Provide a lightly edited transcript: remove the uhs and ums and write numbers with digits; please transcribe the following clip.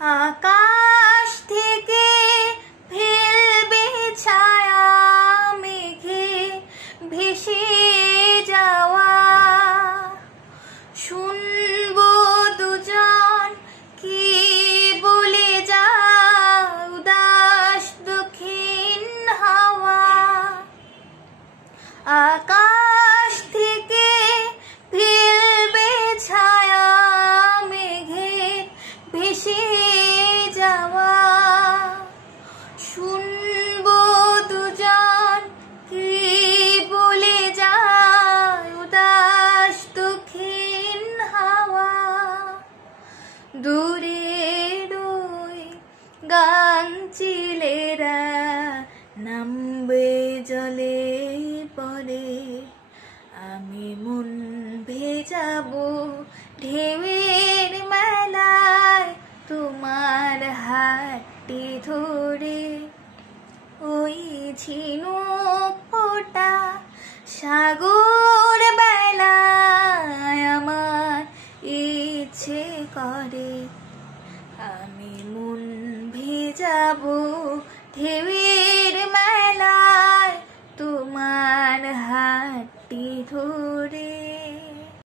আকাশ থেকে ফেলবে ছায়া মেঘে ভেসে যাওয়া, শুনবো দুজন কি বলে যায় উদাস দক্ষিণ হাওয়া। আকাশ থেকে ফেলবে ছায়া মেঘে ভেসে যাওয়া, শুনবো দুজন কি বলে যায় উদাস দক্ষিণ হাওয়া। দূরের ওই গাঙচিলেরা নামবে জলে পরে, আমি মন ভেজাবো ঢেউয়ের মেলায় তোমার হাতটি ধরে। ওই ঝিনুক ফোঁটা সাগর বেলায় আমার ইচ্ছে করে, আমি মন ভেজাবো ঢেউ